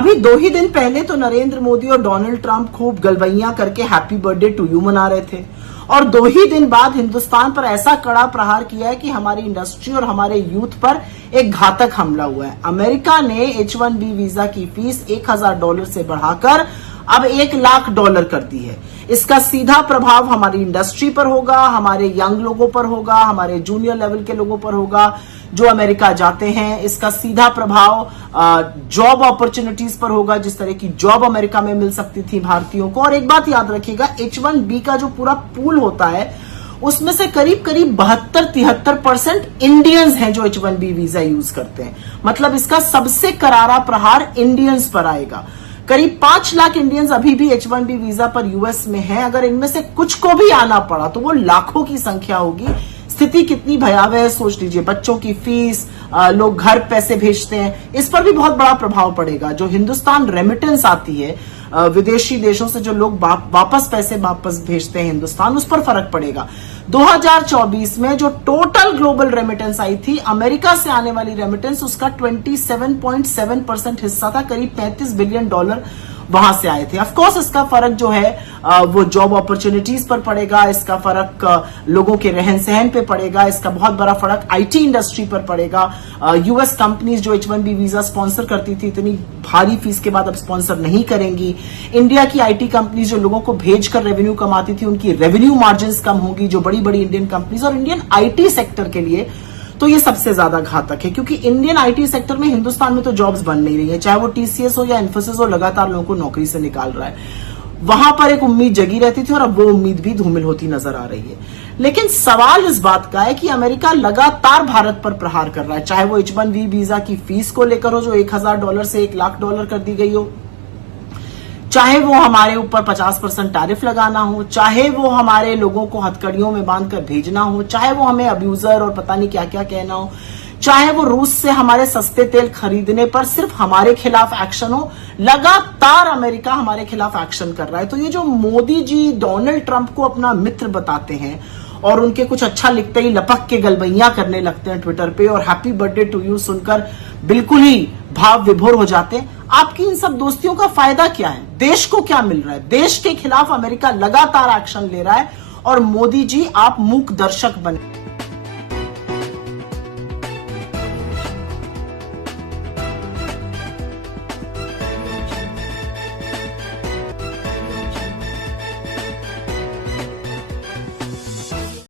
अभी 2 ही दिन पहले तो नरेंद्र मोदी और डोनाल्ड ट्रंप खूब गलबैयां करके हैप्पी बर्थडे टू यू मना रहे थे, और 2 ही दिन बाद हिंदुस्तान पर ऐसा कड़ा प्रहार किया है कि हमारी इंडस्ट्री और हमारे यूथ पर एक घातक हमला हुआ है। अमेरिका ने H1B वीजा की फीस $1000 से बढ़ाकर अब $1,00,000 कर दी है। इसका सीधा प्रभाव हमारी इंडस्ट्री पर होगा, हमारे यंग लोगों पर होगा, हमारे जूनियर लेवल के लोगों पर होगा जो अमेरिका जाते हैं। इसका सीधा प्रभाव जॉब अपॉर्चुनिटीज पर होगा, जिस तरह की जॉब अमेरिका में मिल सकती थी भारतीयों को। और एक बात याद रखिएगा, H1B का जो पूरा पूल होता है उसमें से करीब 72-73% इंडियंस हैं जो H1B वीजा यूज करते हैं। मतलब इसका सबसे करारा प्रहार इंडियंस पर आएगा। करीब 5 लाख इंडियंस अभी भी H1B वीजा पर यूएस में हैं। अगर इनमें से कुछ को भी आना पड़ा तो वो लाखों की संख्या होगी। स्थिति कितनी भयावह है सोच लीजिए। बच्चों की फीस, लोग घर पैसे भेजते हैं, इस पर भी बहुत बड़ा प्रभाव पड़ेगा। जो हिंदुस्तान रेमिटेंस आती है विदेशी देशों से, जो लोग वापस पैसे भेजते हैं हिंदुस्तान, उस पर फर्क पड़ेगा। 2024 में जो टोटल ग्लोबल रेमिटेंस आई थी, अमेरिका से आने वाली रेमिटेंस, उसका 27.7% हिस्सा था। करीब $35 बिलियन वहां से आए थे। ऑफ कोर्स इसका फर्क जो है वो जॉब अपॉर्चुनिटीज पर पड़ेगा, इसका फर्क लोगों के रहन सहन पे पड़ेगा, इसका बहुत बड़ा फर्क आईटी इंडस्ट्री पर पड़ेगा। यूएस कंपनीज जो H1B वीजा स्पॉन्सर करती थी, इतनी भारी फीस के बाद अब स्पॉन्सर नहीं करेंगी। इंडिया की आईटी कंपनीज जो लोगों को भेजकर रेवेन्यू कमाती थी, उनकी रेवेन्यू मार्जिन कम होगी, जो बड़ी बड़ी इंडियन कंपनीज। और इंडियन आईटी सेक्टर के लिए तो ये सबसे ज्यादा घातक है, क्योंकि इंडियन आईटी सेक्टर में हिंदुस्तान में तो जॉब्स बन नहीं रही है। चाहे वो टीसीएस हो या इन्फोसिस हो, लगातार लोगों को नौकरी से निकाल रहा है। वहां पर एक उम्मीद जगी रहती थी और अब वो उम्मीद भी धूमिल होती नजर आ रही है। लेकिन सवाल इस बात का है कि अमेरिका लगातार भारत पर प्रहार कर रहा है, चाहे वो H1B वीजा की फीस को लेकर हो, जो $1000 से $1,00,000 कर दी गई हो, चाहे वो हमारे ऊपर 50% टैरिफ लगाना हो, चाहे वो हमारे लोगों को हथकड़ियों में बांधकर भेजना हो, चाहे वो हमें अब्यूजर और पता नहीं क्या क्या कहना हो, चाहे वो रूस से हमारे सस्ते तेल खरीदने पर सिर्फ हमारे खिलाफ एक्शन हो। लगातार अमेरिका हमारे खिलाफ एक्शन कर रहा है। तो ये जो मोदी जी डोनाल्ड ट्रंप को अपना मित्र बताते हैं और उनके कुछ अच्छा लिखते ही लपक के गलबैयां करने लगते हैं ट्विटर पे, और हैप्पी बर्थडे टू यू सुनकर बिल्कुल ही भाव विभोर हो जाते हैं, आपकी इन सब दोस्तियों का फायदा क्या है? देश को क्या मिल रहा है? देश के खिलाफ अमेरिका लगातार एक्शन ले रहा है और मोदी जी आप मूक दर्शक बने।